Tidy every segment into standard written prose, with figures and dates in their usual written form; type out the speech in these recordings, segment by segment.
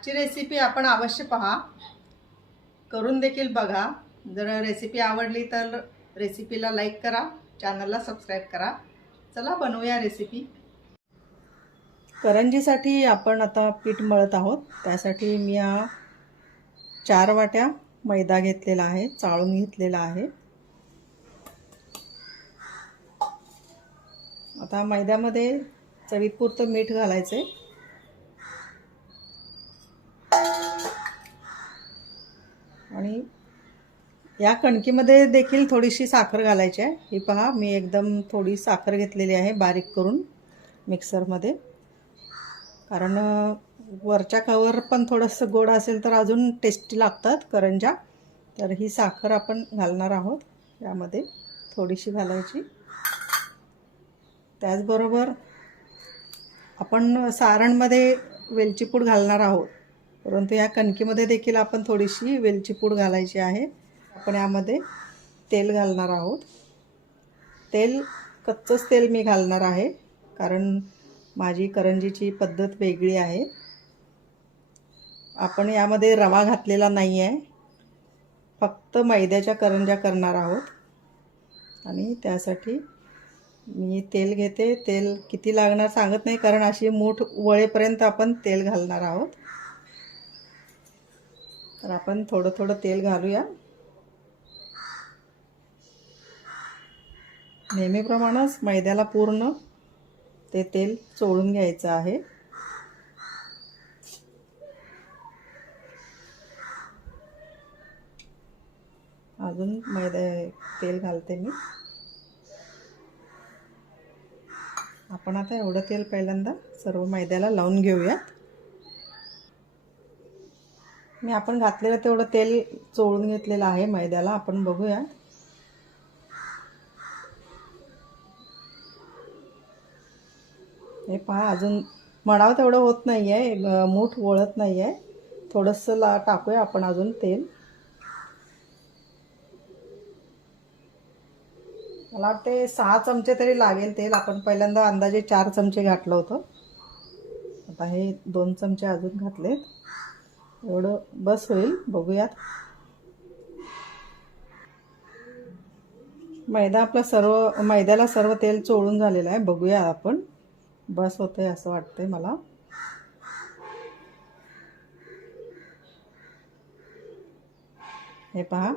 आजची रेसिपी आपण अवश्य पहा, करून देखील बघा। जर रेसिपी आवडली तर रेसिपीला लाईक करा, चॅनलला सबस्क्राईब करा। चला बनवूया रेसिपी। करंजीसाठी आपण आता पीठ मळत आहोत। त्यासाठी मी 4 वाट्या मैदा घेतलेला आहे, चाळून घेतलेला आहे। आता मैद्यामध्ये चवीपुरतं मीठ घालायचे आणि या कणकीमध्ये देखील थोडीशी साखर घालायची आहे। ही पहा, मी एकदम थोडी साखर घेतलेली आहे बारीक करून मिक्सरमध्ये, कारण वरच्या कवर पण थोडंसं गोड असेल तर अजून टेस्टी लागतात करंज्या। तर ही साखर आपण घालणार आहोत यामध्ये, थोडीशी घालायची। त्याचबरोबर आपण सारणमध्ये वेलची पूड घालणार आहोत, परंतु या कणकीमध्ये देखील आपण थोडीशी वेलची पूड घालायची आहे। आपण यामध्ये तेल घालणार आहोत। तेल कच्चंच तेल मी घालणार आहे, कारण माझी करंजीची पद्धत वेगळी आहे। आपण यामध्ये रवा घातलेला नाही आहे, फक्त मैद्याच्या करंज्या करणार आहोत आणि त्यासाठी मी तेल घेते। तेल किती लागणार सांगत नाही, कारण अशी मूठ वळेपर्यंत आपण तेल घालणार आहोत। तर आपण थोडं थोडं तेल घालूया। नेहमीप्रमाणेच मैद्याला पूर्ण ते तेल चोळून घ्यायचं आहे। अजून तेल घालते मी। आपण आता एवढं तेल पहिल्यांदा सर्व मैद्याला लावून घेऊया। मी आपण घातलेलं तेवढं तेल चोळून घेतलेलं आहे मैद्याला। आपण बघूया। हे पहा, अजून मळावं तेवढं होत नाही आहे, मूठ वळत नाही आहे। थोडंसं टाकूया आपण अजून तेल। मला वाटते 6 चमचे तरी लागेल तेल। आपण पहिल्यांदा अंदाजे 4 चमचे घातलं होतं, आता हे 2 चमचे अजून घातलेत, एवढं बस होईल। बघूयात। मैद्याला सर्व तेल चोळून झालेलं आहे। बघूया आपण, बस होतंय असं वाटतंय मला। हे पहा,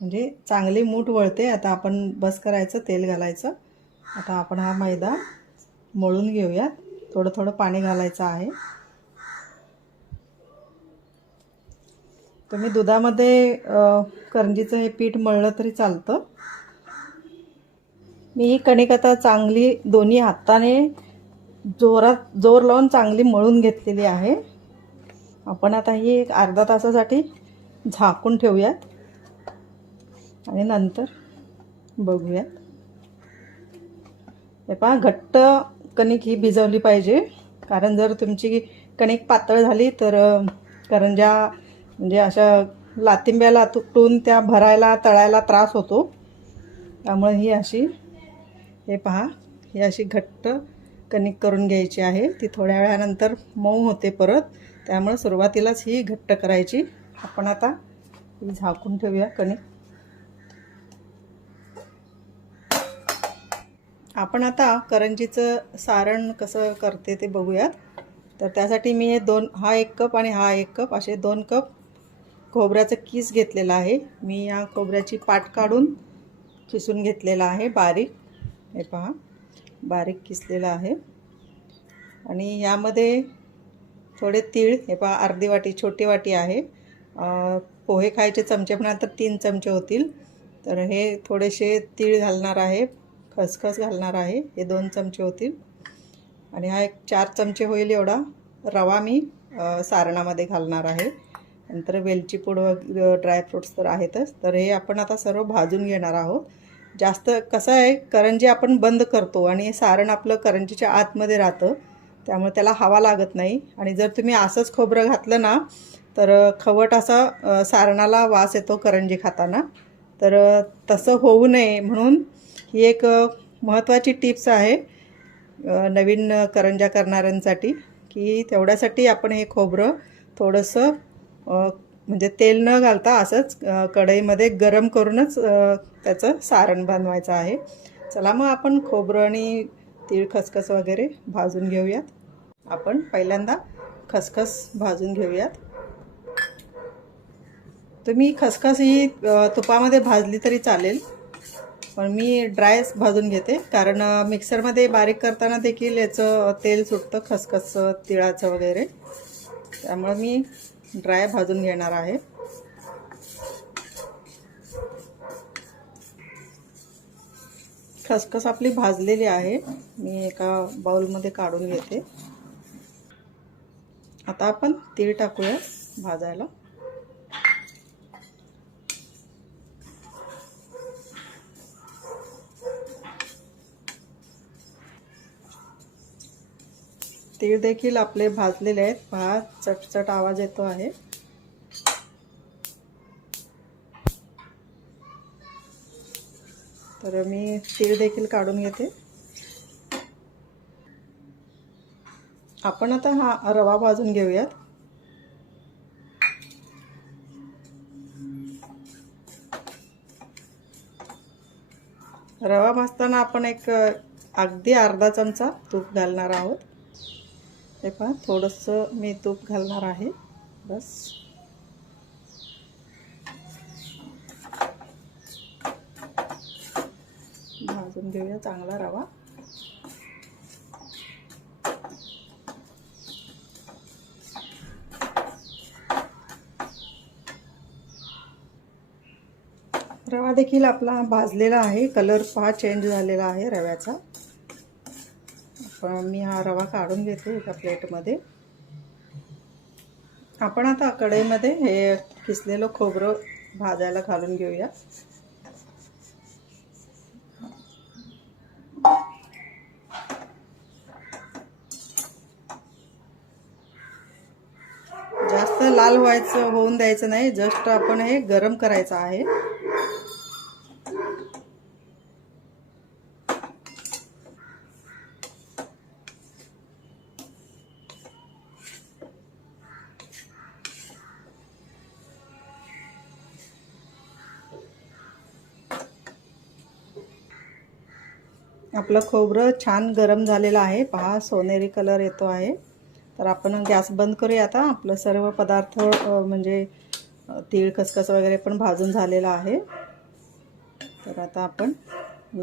म्हणजे चांगली मूठ वळते। आता आपण बस करायचं, तेल घालायचं। आता आपण हा मैदा मळून घेऊयात। थोडं थोडं पाणी घालायचं आहे। तुम्ही दुधामध्ये करंजीचं हे पीठ मळलं तरी चालतं। मी ही कणिक आता चांगली दोन्ही हाताने जोर लावून चांगली मळून घेतलेली आहे। आपण आता ही एक अर्धा तासासाठी झाकून ठेवूयात आणि नंतर बघूयात। हे पहा, घट्ट कणिक ही भिजवली पाहिजे, कारण जर तुमची कणिक पातळ झाली तर करंज्या म्हणजे अशा लातिंब्याला तुटून त्या भरायला तळायला त्रास होतो। त्यामुळे ही अशी, हे पहा, ही अशी घट्ट कणिक करून घ्यायची आहे। ती थोड्या वेळानंतर मऊ होते परत, त्यामुळे सुरुवातीलाच ही घट्ट करायची। आपण आता ही झाकून ठेवूया कणिक। आपण आता करंजीचं सारण कसं करते ते बघूयात। तर त्यासाठी मी हा 1 कप आणि हा 1 कप असे 2 कप खोबऱ्याचं किस घेतलेला आहे। मी या खोबऱ्याची पाट काढून किसून घेतलेला आहे बारीक। हे पहा, बारीक किसलेला आहे। आणि यामध्ये थोडे तीळ, हे पहा अर्धी वाटी, छोटी वाटी आहे। पोहे खायचे चमचे म्हणाल तर 3 चमचे होतील। तर हे थोडेसे तीळ घालणार आहे, खसखस घालणार आहे, हे 2 चमचे होतील। आणि हा एक 4 चमचे होईल एवढा रवा मी सारणामध्ये घालणार आहे। नंतर वेलची पूड व ड्रायफ्रूट्स तर आहेतच। तर हे आपण आता सर्व भाजून घेणार आहोत। जास्त कसं आहे, करंजी आपण बंद करतो आणि सारण आपलं करंजीच्या आतमध्ये राहतं, त्यामुळे त्याला हवा लागत नाही। आणि जर तुम्ही असंच खोबरं घातलं ना तर खवट असा सारणाला वास येतो करंजी खाताना। तर तसं होऊ नये म्हणून ही एक महत्त्वाची टिप्स आहे नवीन करंज्या करणाऱ्यांसाठी, की तेवढ्यासाठी आपण हे खोबरं थोडंसं म्हणजे तेल न घालता असंच कढईमध्ये गरम करूनच त्याचं सारण बनवायचं आहे. चला मग आपण खोबरं आणि तीळ खसखस वगैरे भाजून घेऊयात. आपण पहिल्यांदा खसखस भाजून घेऊयात. तुम्ही खसखस ही तुपामध्ये भाजली तरी चालेल, पण मी ड्रायच भाजून घेते, कारण मिक्सरमध्ये बारीक करताना देखील याचं तेल सुटतं खसखस तिळाचं वगैरे, त्यामुळे मी ड्राय भाजून घेणार आहे. खसखस आपली भाजलेली आहे, मी एका बाउलमध्ये काढून घेते. आता आपण तीळ टाकूया भाजायला. तीळ देखील आपले भाजलेले आहेत. पहा, चटचट आवाज येतो आहे. तर मी तीळ देखील काढून घेते. आपण आता हा रवा भाजून घेऊयात. रवा भाजताना आपण एक अगदी अर्धा चमचा तूप घालणार आहोत. हे पहा, थोडंसं मी तूप घालणार आहे, बस. भाजून घेऊया चांगला रवा. रवा देखील आपला भाजलेला आहे. कलर पहा चेंज झालेला आहे रव्याचा. मी हा रवा काढून घेते एका प्लेटमध्ये. आपण आता कढईमध्ये हे किसलेलं खोबरं भाजायला घालून घेऊया. जास्त लाल होऊन द्यायचं नाही, जस्ट आपण हे गरम करायचं आहे. आपलं खोबरं छान गरम झालेलं आहे. पहा, सोनेरी कलर येतो आहे. तर आपण गॅस बंद करूया. आता आपलं सर्व पदार्थ म्हणजे तीळ खसखस वगैरे पण भाजून झालेला आहे. तर आता आपण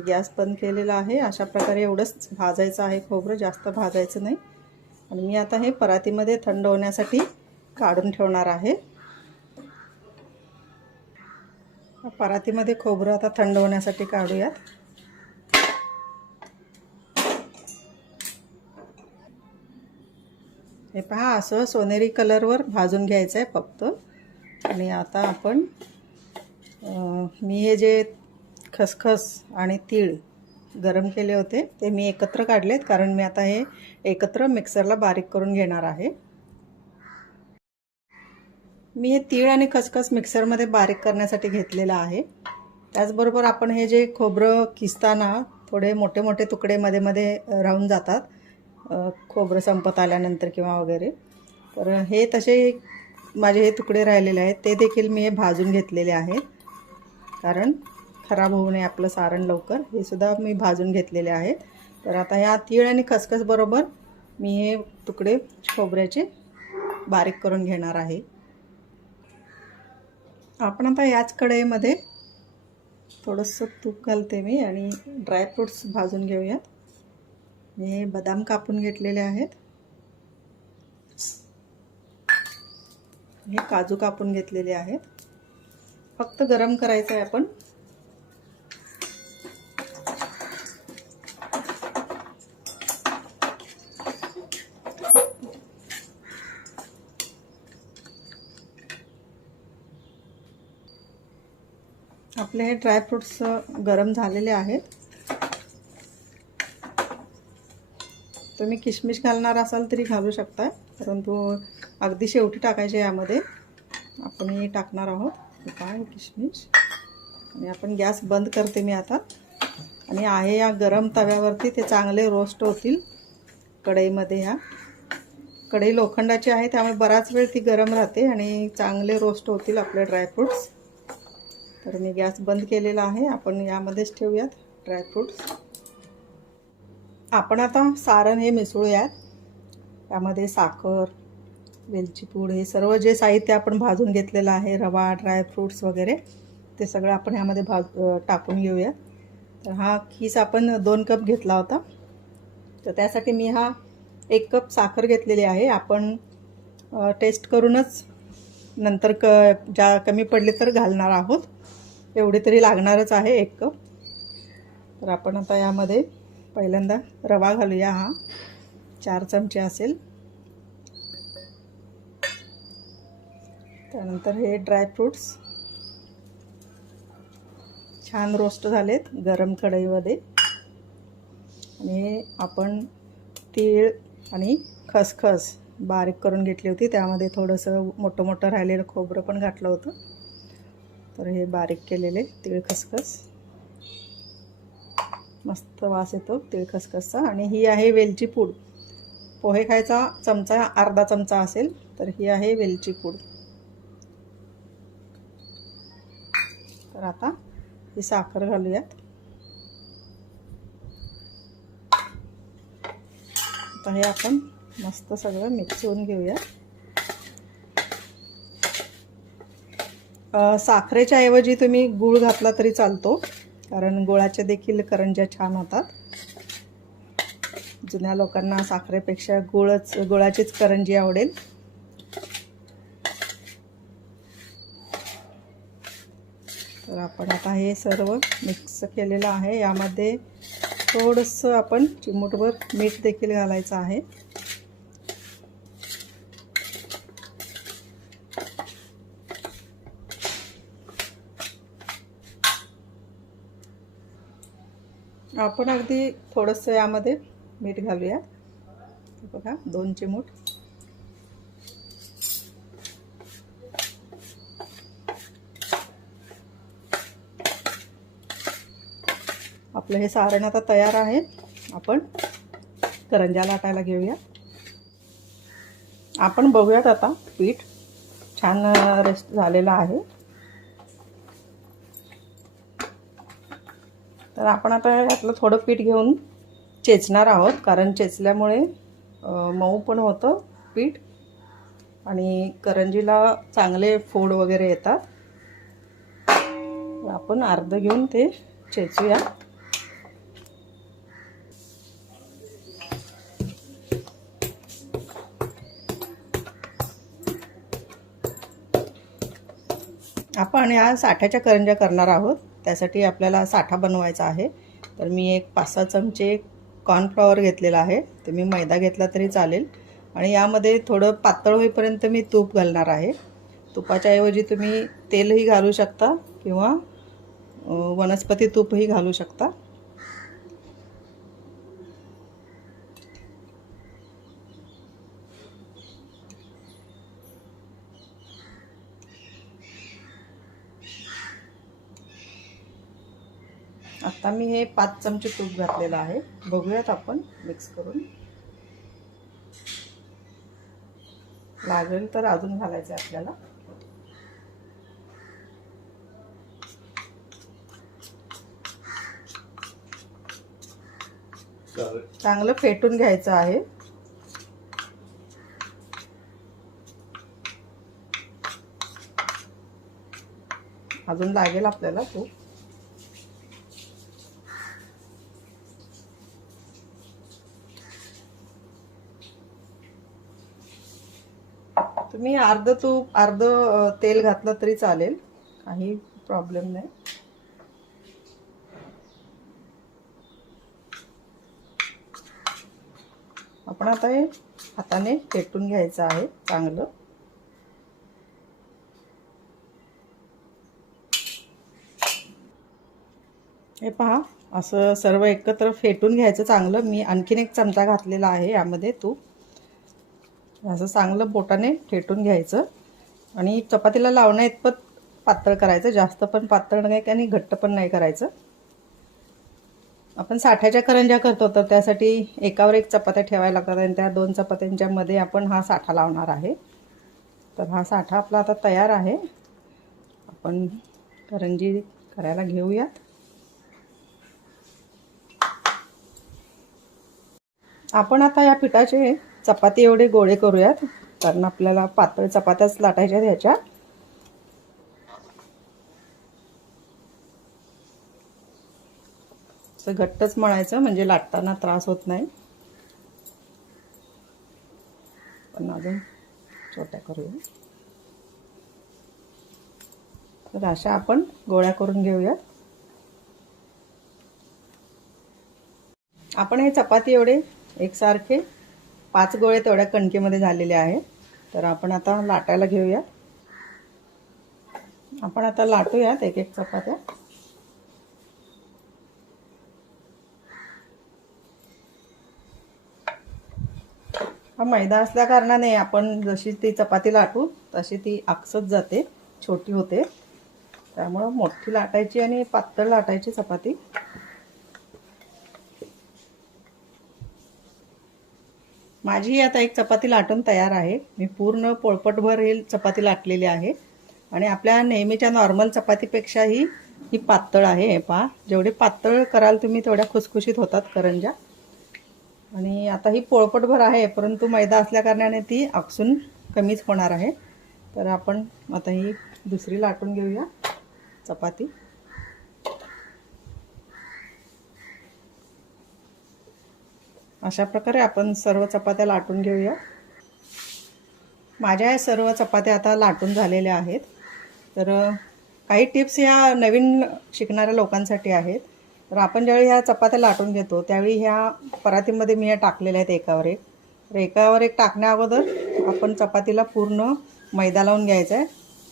गॅस बंद केलेला आहे. अशा प्रकारे एवढंच भाजायचं आहे खोबरं, जास्त भाजायचं नाही. आणि मी आता हे परातीमध्ये थंड होण्यासाठी काढून ठेवणार आहे. परातीमध्ये खोबरं आता थंड होण्यासाठी काढूयात. हे पहा, असं सोनेरी कलरवर भाजून घ्यायचं आहे फक्त. आणि आता आपण मी हे जे खसखस आणि तीळ गरम केले होते ते मी एकत्र काढलेत, कारण मी आता हे एकत्र मिक्सरला बारीक करून घेणार आहे. मी हे तीळ आणि खसखस मिक्सरमध्ये बारीक करण्यासाठी घेतलेलं आहे. त्याचबरोबर आपण हे जे खोबरं किसताना थोडे मोठे मोठे तुकडे मध्ये मध्ये राहून जातात खोबरं संपत आल्यानंतर किंवा वगैरे, तर हे तसे माझे हे तुकडे राहिलेले आहेत, ते देखील मी हे भाजून घेतलेले आहेत, कारण खराब होऊ नये आपलं सारण लवकर. हे सुद्धा मी भाजून घेतलेले आहेत. तर आता ह्या तीळ आणि खसखस बरोबर मी हे तुकडे खोबऱ्याचे बारीक करून घेणार आहे. आपण आता याच कढईमध्ये थोडंसं तूप घालते मी आणि ड्रायफ्रूट्स भाजून घेऊयात. हे बदाम कापून घेतलेले आहेत. हे काजू कापून घेतलेले आहेत. फक्त गरम करायचं आहे आपण. आपले हे ड्रायफ्रूट्स गरम झालेले आहेत. तुम्ही किशमिश घालणार असाल तरी घालू शकता, परंतु अगदी शेवटी टाकायचे. यामध्ये आपण हे टाकणार आहोत काय किशमिश. आणि आपण गॅस बंद करते मी आता. आणि आहे या गरम तव्यावरती ते चांगले रोस्ट होतील कढईमध्ये. ह्या कढई लोखंडाची आहे त्यामुळे बराच वेळ ती गरम राहते आणि चांगले रोस्ट होतील आपले ड्रायफ्रूट्स. तर मी गॅस बंद केलेला आहे. आपण यामध्येच ठेवूयात ड्रायफ्रूट्स. आपण आता सारण हे मिसळूयात. त्यामध्ये साखर, वेलची पूड, हे सर्व जे साहित्य आपण भाजून घेतलेलं आहे, रवा, ड्रायफ्रूट्स वगैरे, ते सगळं आपण यामध्ये टाकून घेऊया. तर हा खीस आपण 2 कप घेतला होता. तर त्यासाठी मी हा 1 कप साखर घेतलेली आहे. आपण टेस्ट करूनच नंतर ज्या कमी पडली तर घालणार आहोत. एवढी तरी लागणारच आहे 1 कप. तर आपण आता यामध्ये पहिल्यांदा रवा घालूया. हा 4 चमचे असेल. त्यानंतर हे ड्रायफ्रूट्स छान रोस्ट झालेत गरम कढईमध्ये. आणि आपण तीळ आणि खसखस बारीक करून घेतली होती. त्यामध्ये थोडंसं मोठं मोठं राहिलेलं खोबरं पण घातलं होतं. तर हे बारीक केलेले तीळ खसखस, मस्त वास येतो तीळ खसखसचा. आणि ही आहे वेलची पूड. पोहे खायचा चमचा अर्धा चमचा असेल. तर ही आहे वेलची पूड. तर आता ही साखर घालूयात. आता हे आपण मस्त सगळं मिक्स करून घेऊया. साखरेच्या ऐवजी तुम्ही गूळ घातला तरी चालतो, कारण गुळाच्या देखील करंज्या छान होतात. जुन्या लोकांना साखरेपेक्षा गुळाचीच करंजी आवडेल. तर आपण आता हे सर्व मिक्स केलेलं आहे. यामध्ये थोडंसं आपण चिमूटभर मीठ देखील घालायचं आहे. आपण अगदी थोडंसं यामध्ये मीठ घालूया. बघा 2 चिमूट. आपलं हे सारण आता तयार आहे. आपण करंज्या लाटायला घेऊया. आपण बघूयात आता पीठ छान रेस्ट झालेलं आहे. तर आपण आता यातलं थोडं पीठ घेऊन चेचणार आहोत, कारण चेचल्यामुळे मऊ पण होतं पीठ आणि करंजीला चांगले फोड वगैरे येतात. आपण अर्ध घेऊन ते चेचूया. आपण या साठ्याच्या करंज्या करणार आहोत. त्यासाठी आपल्याला साठा बनवायचा आहे. तर मी एक 5-6 चमचे कॉर्नफ्लॉवर घेतलेला आहे. तुम्ही मैदा घेतला तरी चालेल. आणि यामध्ये थोडं पातळ होईपर्यंत मी तूप घालणार आहे. तुपाच्या ऐवजी तुम्ही तेलही घालू शकता किंवा वनस्पती तूपही घालू शकता. आता मी हे 5 चमचे तूप घातलेलं आहे. बघूयात आपण मिक्स करून. लागेल तर अजून घालायचं आपल्याला. चांगलं फेटून घ्यायचं आहे. अजून लागेल आपल्याला तूप. तुम्ही अर्ध तूप अर्ध तेल घातलं तरी चालेल, काही प्रॉब्लेम नाही. आपण आता हे हाताने फेटून घ्यायचं आहे चांगलं. हे पहा, असं सर्व एकत्र फेटून घ्यायचं चांगलं. मी आणखीन 1 चमचा घातलेला आहे यामध्ये तूप. असं चांगलं बोटाने फेटून घ्यायचं आणि चपातीला लावण्याइतपत पातळ करायचं. जास्त पण पातळ नाही आणि घट्ट पण नाही करायचं. आपण साठ्याच्या करंज्या करतो तर त्यासाठी एकावर एक चपात्या ठेवायला लागतात आणि त्या 2 चपात्यांच्या मध्ये आपण हा साठा लावणार आहे. तर हा साठा आपला आता तयार आहे. आपण करंजी करायला घेऊयात. आपण आता या पिठाचे चपाती एवढे गोळे करूयात, कारण आपल्याला पातळ चपात्याच लाटायच्या ह्याच्या. असं घट्टच मळायचं म्हणजे लाटताना त्रास होत नाही. पण अजून छोट्या करूया. तर अशा आपण गोळ्या करून घेऊया. आपण हे चपाती एवढे एकसारखे 5 गोळे तेवढ्या कणकेमध्ये झालेले आहेत. तर आपण आता लाटायला घेऊया. आपण आता लाटूयात एक एक चपात्या. हा मैदा असल्या कारणाने आपण जशी ती चपाती लाटू तशी ती आकसत जाते, छोटी होते. त्यामुळे मोठी लाटायची आणि पातळ लाटायची चपाती. माझी आता एक चपाती लाटून तयार आहे. मी पूर्ण पोळपटभर ही चपाती लाटलेली आहे आणि आपल्या नेहमीच्या नॉर्मल चपातीपेक्षाही ही पातळ आहे. हे पहा, जेवढे पातळ कराल तुम्ही तेवढ्या खुसखुशीत होतात करंज्या. आणि आता ही पोळपटभर आहे, परंतु मैदा असल्या कारणाने ती आकसून कमीच होणार आहे. तर आपण आता ही दुसरी लाटून घेऊया चपाती. अशा प्रकारे आपण सर्व चपात्या लाटून घेऊया. माझ्या सर्व चपात्या आता लाटून झालेल्या आहेत. तर काही टिप्स ह्या नवीन शिकणाऱ्या लोकांसाठी आहेत. तर आपण ज्यावेळी ह्या चपात्या लाटून घेतो त्यावेळी ह्या परातीमध्ये मी ह्या टाकलेल्या आहेत एकावर एक. तर एकावर एक टाकण्या अगोदर आपण चपातीला पूर्ण मैदा लावून घ्यायचा आहे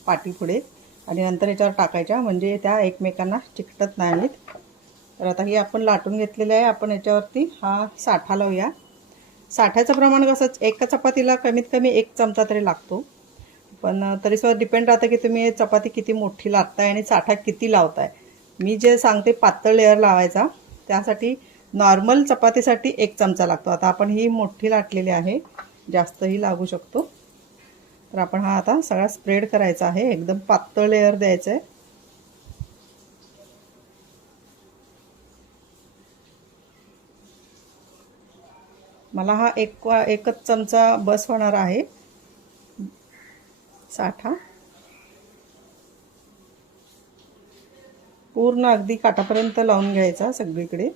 पाठीपुढे आणि नंतर याच्यावर टाकायच्या, म्हणजे त्या एकमेकांना चिकटत नाहीत. तर आता ही आपण लाटून घेतलेली आहे. आपण याच्यावरती हा साठा लावूया. साठ्याचं प्रमाण कसं, एका चपातीला कमीत कमी 1 चमचा तरी लागतो. पण तरीसुद्धा डिपेंड राहतं की तुम्ही चपाती किती मोठी लाटताय आणि साठा किती लावताय. मी जे सांगते पातळ लेअर लावायचा, त्यासाठी नॉर्मल चपातीसाठी 1 चमचा लागतो. आता आपण ही मोठी लाटलेली आहे, जास्तही लागू शकतो. तर आपण हा आता सगळा स्प्रेड करायचा आहे, एकदम पातळ लेअर द्यायचं आहे. मला हा एकच चमचा बस होणार आहे साठा. पूर्ण अगदी काठापर्यंत लावून घ्यायचा सगळीकडे.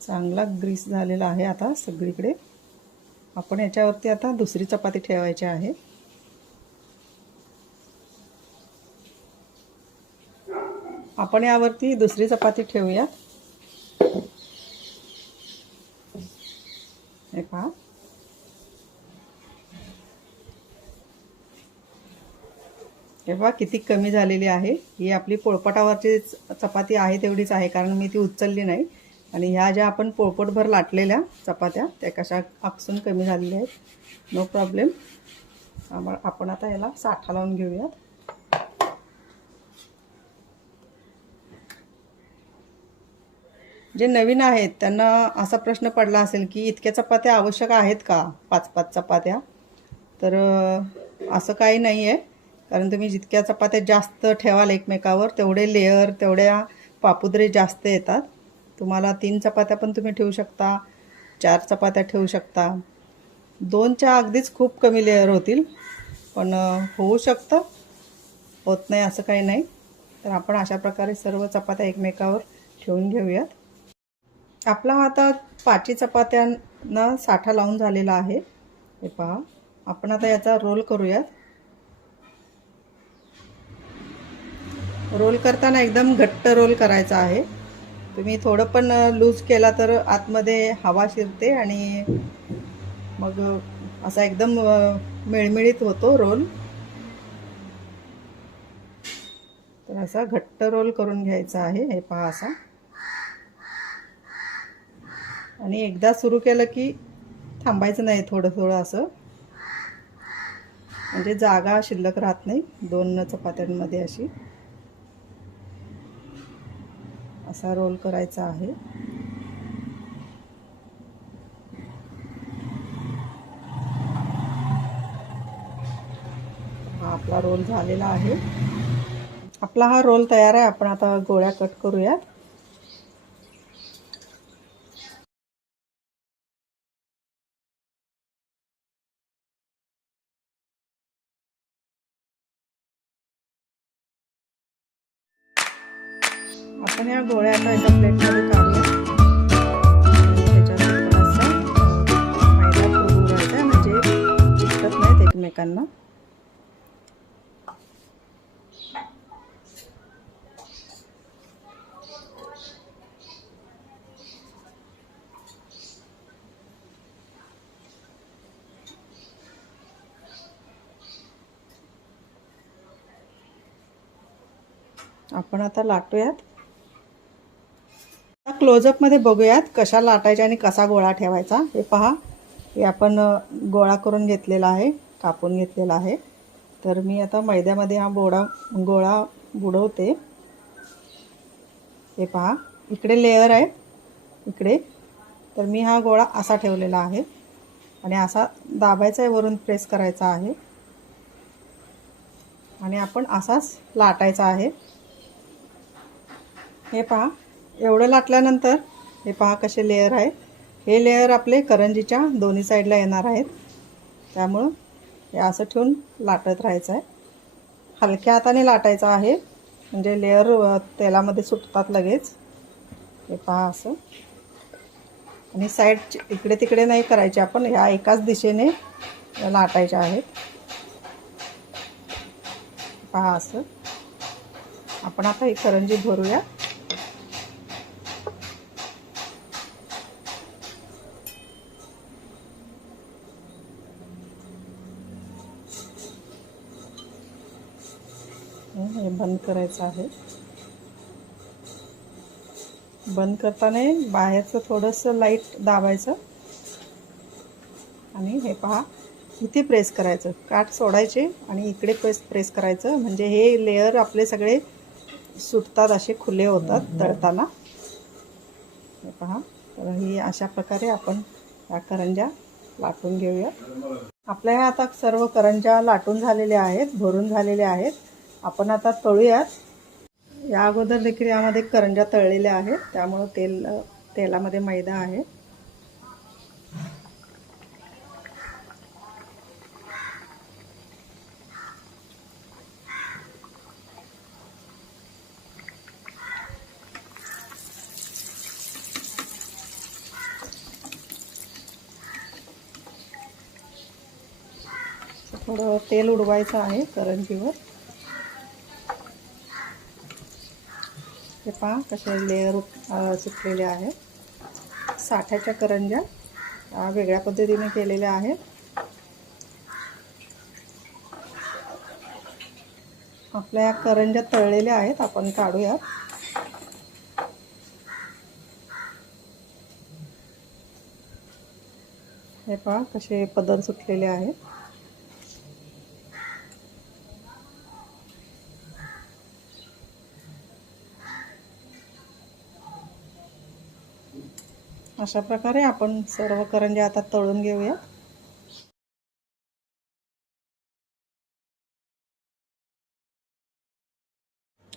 चांगला ग्रीस झालेला आहे आता सगळीकडे. आपण याच्यावरती आता दुसरी चपाती ठेवायची आहे. आपण यावरती दुसरी चपाती ठेवूया. हे पहा, हे बघा किती कमी झालेली आहे. ही आपली पोळपाटावरची चपाती आहे तेवढीच आहे, कारण मी ती उचलली नाही. आणि ह्या ज्या आपण पोळपटभर लाटलेल्या चपात्या त्या कशा आकसून कमी झालेल्या आहेत. No problem. आपण आता याला साठा लावून घेऊयात. जे नवीन आहेत त्यांना असा प्रश्न पडला असेल की इतक्या चपात्या आवश्यक आहेत का, 5-5 चपात्या. तर असं काही नाही आहे, कारण तुम्ही जितक्या चपात्या जास्त ठेवाल एकमेकावर तेवढे लेअर, तेवढ्या पापुद्रे जास्त येतात. तुम्हाला 3 चपात्या पण तुम्ही ठेवू शकता, 4 चपात्या ठेवू शकता. 2च्या अगदीच खूप कमी लेअर होतील, पण होऊ शकतं, होत नाही असं काही नाही. तर आपण अशा प्रकारे सर्व चपात्या एकमेकावर ठेवून घेऊयात. आपला आता 5 चपात्यांना साठा लावून झालेला आहे. हे पहा, आपण आता याचा रोल करूयात. रोल करताना एकदम घट्ट रोल करायचा आहे. तुम्ही थोडं पण लूज केला तर आतमध्ये हवा शिरते आणि मग असा एकदम मिळमिळीत होतो रोल. तर असा घट्ट रोल करून घ्यायचा आहे. हे पहा असा. आणि एकदा सुरू केलं की थांबायचं नाही, थोडं थोडं असं. म्हणजे जागा शिल्लक राहत नाही दोन चपात्यांमध्ये. असा रोल करायचा आहे. हा आपला रोल झालेला आहे. आपला हा रोल तयार आहे. आपण आता गोळ्या कट करूया. आपण या गोळ्या आता एका प्लेटमध्ये काढूया. त्याच्यात थोडासा मैदा घालायचा म्हणजे चिकटत नाहीत एकमेकांना. आपण आता लाटूयात. क्लोजअपमध्ये बघूयात कशा लाटायच्या आणि कसा गोळा ठेवायचा. हे पहा, हे आपण गोळा करून घेतलेला आहे, कापून घेतलेला आहे. तर मी आता मैद्यामध्ये हा गोळा बुडवते. हे पहा, इकडे लेअर आहे इकडे. तर मी हा गोळा असा ठेवलेला आहे आणि असा दाबायचा आहे, वरून प्रेस करायचा आहे आणि आपण असाच लाटायचा आहे. हे पहा, एवढं लाटल्यानंतर हे पहा कसे लेअर आहेत. हे लेअर आपले करंजीच्या दोन्ही साईडला येणार आहेत. त्यामुळं हे असं ठेवून लाटत राहायचं आहे. हलक्या हाताने लाटायचं आहे म्हणजे लेअर तेलामध्ये सुटतात लगेच. हे पहा असं. आणि साईड इकडे तिकडे नाही करायचे, आपण ह्या एकाच दिशेने लाटायच्या आहेत. पहा असं. आपण आता ही करंजी भरूया. हे बंद करायचं आहे. बंद करताना बाहेरचं थोडंसं लाईट दाबायचं आणि हे पहा इथे प्रेस करायचं. काठ सोडायचे आणि इकडे प्रेस करायचं म्हणजे हे लेअर आपले सगळे सुटतात, असे खुले होतात तळताना. हे पहा. तर ही अशा प्रकारे आपण या करंज्या लाटून घेऊया. आपल्या ह्या आता सर्व करंज्या लाटून झालेल्या आहेत, भरून झालेल्या आहेत. आपण आता तळूयात. या अगोदर देखील यामध्ये करंज्या तळलेल्या आहेत, त्यामुळे तेलामध्ये मैदा आहे. थोडं तेल उडवायचं आहे करंजीवर. हे पहा कसे लेअर सुटलेले आहेत. साठ्याच्या करंज्या वेगळ्या पद्धतीने केलेल्या आहेत. आपल्या या करंज्या तळलेल्या आहेत, आपण काढूयात. हे पहा कसे पदर सुटलेले आहेत. अशा प्रकारे आपण सर्व करंज्या आता तळून घेऊया.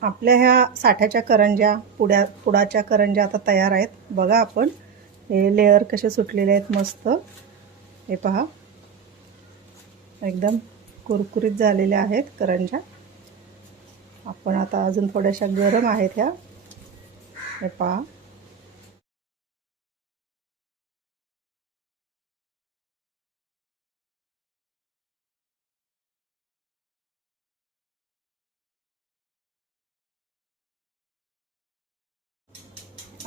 आपल्या ह्या साठ्याच्या करंज्या, पुडाच्या करंज्या आता तयार आहेत. बघा आपण हे लेअर कसे सुटलेले आहेत मस्त. हे पहा एकदम कुरकुरीत झालेल्या आहेत करंज्या. आपण आता अजून थोड्याशा गरम आहेत ह्या. हे पहा.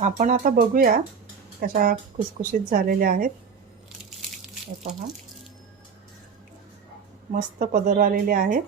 आपण आता बघूया कशा खुसखुशीत झालेल्या आहेत. हे पहा मस्त पदर आलेले आहेत.